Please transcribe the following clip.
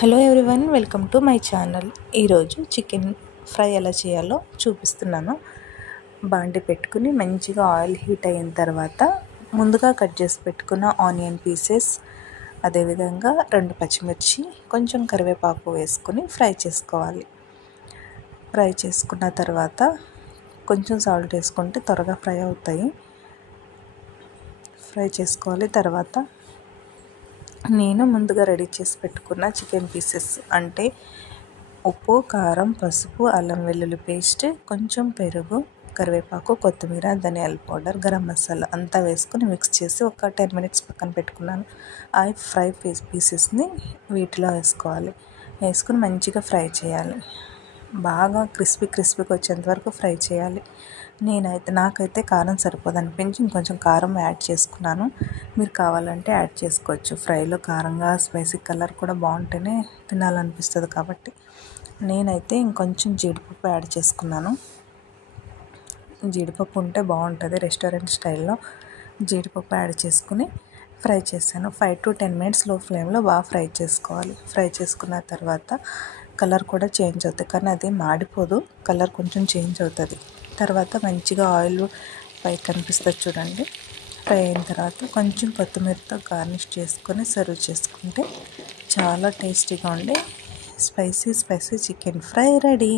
Hello everyone, welcome to my channel. ఈరోజు chicken fry ఎలా చేయాలో చూపిస్తున్నాను. బాండి పెట్టుకుని మంచిగా ఆయిల్ హీట్ అయిన తర్వాత ముందుగా కట్ చేసి పెట్టుకున్న ఆనియన్ పీసెస్, అదేవిధంగా 2 పచ్చిమిర్చి, కొంచెం కరివేపాకు వేసుకొని ఫ్రై చేసుకోవాలి. ఫ్రై చేసుకున్న తర్వాత కొంచెం సాల్ట్ వేసుకుంటే త్వరగా ఫ్రై అవుతాయి. ఫ్రై చేసుకోవాలి. తర్వాత నేను ముందుగా రెడీ చేసి పెట్టుకున్న చికెన్ పీసెస్ అంటే ఉప్పు, కారం, పసుపు, అల్లం వెల్లుల్లి పేస్ట్, కొంచెం పెరుగు, కరివేపాకు, కొత్తిమీర, ధనియాల పౌడర్, గరం మసాలా అంతా వేసుకొని మిక్స్ చేసి ఒక 10 మినిట్స్ పక్కన పెట్టుకున్నాను. ఆ ఫ్రై పీసెస్ని వీటిలో వేసుకోవాలి. వేసుకుని మంచిగా ఫ్రై చేయాలి. బాగా క్రిస్పీగా వచ్చేంత వరకు ఫ్రై చేయాలి. నాకైతే కారం సరిపోదు అనిపించి ఇంకొంచెం కారం యాడ్ చేసుకున్నాను. మీరు కావాలంటే యాడ్ చేసుకోవచ్చు. ఫ్రైలో కారంగా స్పైసీ కలర్ కూడా బాగుంటేనే తినాలనిపిస్తుంది కాబట్టి నేనైతే ఇంకొంచెం జీడిపప్పు యాడ్ చేసుకున్నాను. జీడిపప్పు ఉంటే బాగుంటుంది. రెస్టారెంట్ స్టైల్లో జీడిపప్పు యాడ్ చేసుకుని ఫ్రై చేశాను. 5 to 10 మినిట్స్ లో ఫ్లేమ్లో బాగా ఫ్రై చేసుకోవాలి. ఫ్రై చేసుకున్న తర్వాత కలర్ కూడా చేంజ్ అవుతుంది, కానీ అది మాడిపోదు. కలర్ కొంచెం చేంజ్ అవుతుంది. తర్వాత మంచిగా ఆయిల్ పై కనిపిస్తుంది చూడండి. ఫ్రై అయిన తర్వాత కొంచెం కొత్తిమీరతో గార్నిష్ చేసుకొని సర్వ్ చేసుకుంటే చాలా టేస్టీగా ఉండే స్పైసీ చికెన్ ఫ్రై రెడీ.